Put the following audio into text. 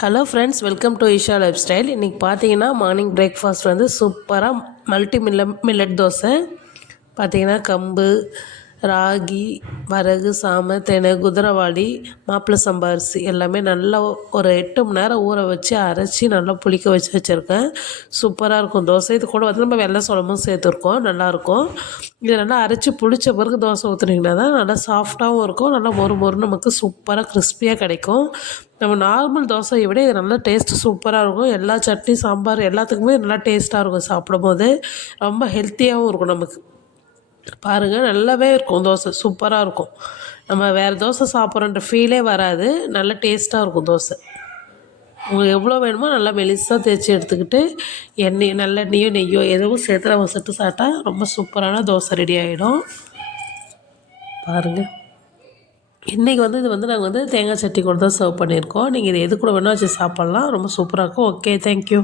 Hello friends, welcome to Isha life style. இன்றைக்கி பார்த்தீங்கன்னா morning breakfast வந்து சூப்பராக மில்லட் தோசை. பார்த்தீங்கன்னா கம்பு, ராகி, வரகு, சாமை, தினை, குதிரைவாளி, மாப்பிள்ளை சம்பா அரிசி எல்லாமே நல்லா ஒரு 8 மணி நேரம் ஊற வச்சு அரைச்சி நல்லா புளிக்க வச்சுருக்கேன். சூப்பராக இருக்கும் தோசை. இது கூட வந்து நம்ம வெள்ளை சோளமும் சேர்த்துருக்கோம், நல்லாயிருக்கும். இதை நல்லா அரைச்சி புளித்த பிறகு தோசை ஊற்றுனீங்கன்னா தான் நல்லா சாஃப்டாகவும் இருக்கும், நல்லா மொறு மொறு நமக்கு சூப்பராக கிறிஸ்பியாக கிடைக்கும். நம்ம நார்மல் தோசையை விட இது நல்லா டேஸ்ட்டு சூப்பராக இருக்கும். எல்லா சட்னி, சாம்பார் எல்லாத்துக்குமே நல்லா டேஸ்ட்டாக இருக்கும். சாப்பிடும்போது ரொம்ப ஹெல்த்தியாகவும் இருக்கும் நமக்கு. பாருங்கள், நல்லாவே இருக்கும் தோசை, சூப்பராக இருக்கும். நம்ம வேறு தோசை சாப்பிட்றோன்ற ஃபீலே வராது. நல்ல டேஸ்ட்டாக இருக்கும் தோசை. உங்களுக்கு எவ்வளோ வேணுமோ நல்லா மெலிசாக தேய்ச்சி எடுத்துக்கிட்டு நல்லெண்ணெயோ நெய்யோ எதுவும் சேர்த்து நம்ம சுட்டு சாப்பிட்டா ரொம்ப சூப்பரான தோசை ரெடி ஆகிடும். பாருங்கள், இன்றைக்கி வந்து இது வந்து நாங்கள் வந்து தேங்காய் சட்னி கூட தான் சர்வ் பண்ணியிருக்கோம். நீங்கள் இது எது கூட வேணால் வச்சு சாப்பிட்லாம். ரொம்ப சூப்பராக இருக்கும். Okay, thank you.